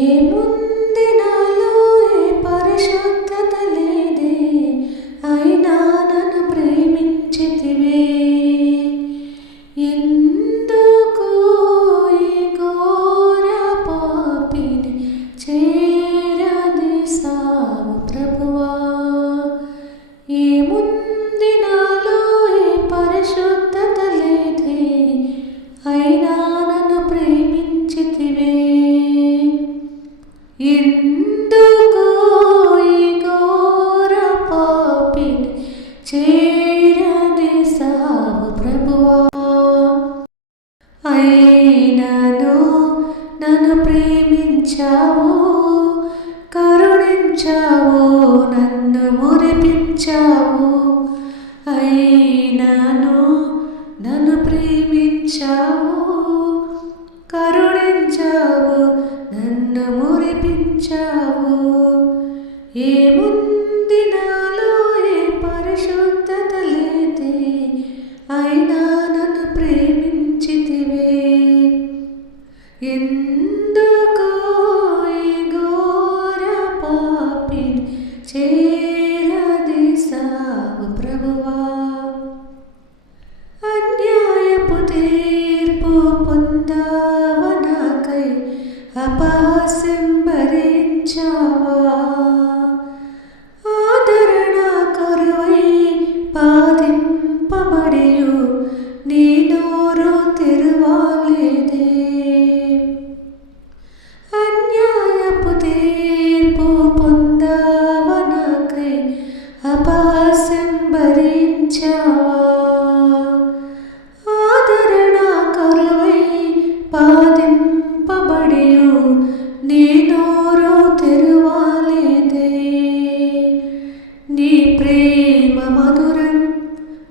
ఏముంది నాలో ఏ పరిశుద్ధత లేదే, అయినా నన్ను ప్రేమించితివే. ఎందుకు ఈ ఘోర పాపిని చేరదీసావు ప్రభువా. ఏముంది నాలో ఏ పరిశుద్ధత లేదే, అయినా నన్ను ప్రేమించితివే. ఎందుకు ఈ ఘోర పాపిని చేరదీసావు ప్రభువా. అయినను నన్ను ప్రేమించావు, కరుణించావు, నన్ను మురిపించావు. అయినను నన్ను ప్రేమించావు, కరుణించావు, నన్ను మురిపించావు. ఏముంది నాలో ఏ పరిశుద్ధత లేదే, అయినా నన్ను ప్రేమించితివే. ఎందుకు ఈ ఘోర పాపిని చేరదీసావు ప్రభువా. అన్యాయపు తీర్పు పొందావ నాకై, అపహాస్యం భరించావా. ఆదరణ కరువై బాధింపబడియు నీ నోరు తెరువలేదే. అన్యాయపు తీర్పు పొందావ నాకై, అపహాస్యం భరించావా. ఆదరణ కరువై బాధింపబడియు నీ నోరు తెరువలేదే. నీ ప్రేమ మధురం,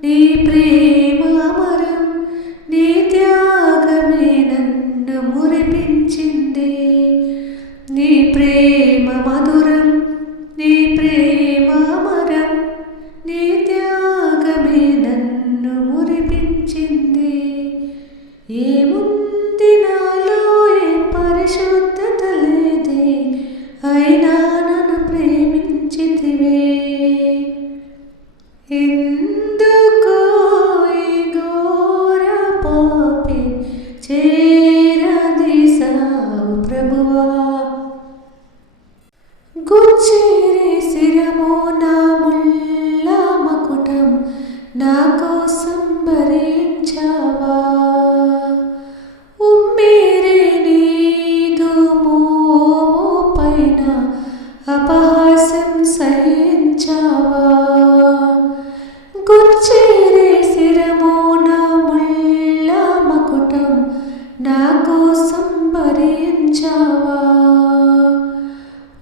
నీ ప్రేమ అమరం, నీ త్యాగమే నన్ను మురిపించింది. నీ ప్రేమ మధురం, నీ ప్రేమ అమరం, నీ త్యాగమే నన్ను మురిపించింది. ఏముంది నాలో ఏ పరిశుద్ధత లేదే, అయినా నన్ను ప్రేమించితివే. ఎందుకు ఈ ఘోర పాపిని చేరదీసావు ప్రభువా. గుచ్చిరి శిరము నా ముళ్ళ మకుటం, నా కోసం భరించావా. ఉమ్మిరి నీదు మోము పైన అపహాస్యం సహించావా. గుచ్చిరి శిరము నా ముళ్ళ మకుటం, నా కోసం భరించావా.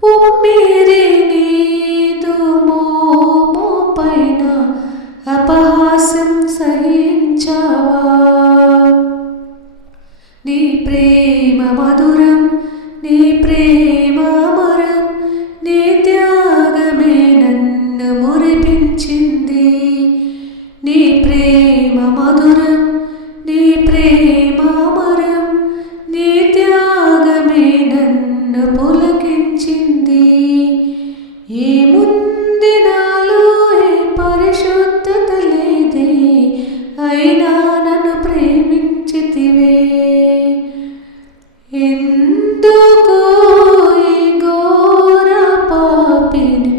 ఉమ్మిరి నీదు మోము పైన అపహాస్యం సహించావా. నీ ప్రేమ మధురం, నీ ప్రేమ అమరం, నీ త్యాగమే నన్ను మురిపించింది. నీ ప్రేమ మధురం, నీ ప్రేమ అమరం, నీ త్యాగమే నన్ను పులకించింది. ఏముంది నాలో ఏ పరిశుద్ధత లేదే, అయినా నన్ను ప్రేమించితివే. ఎందుకు ఈ ఘోర పాపిని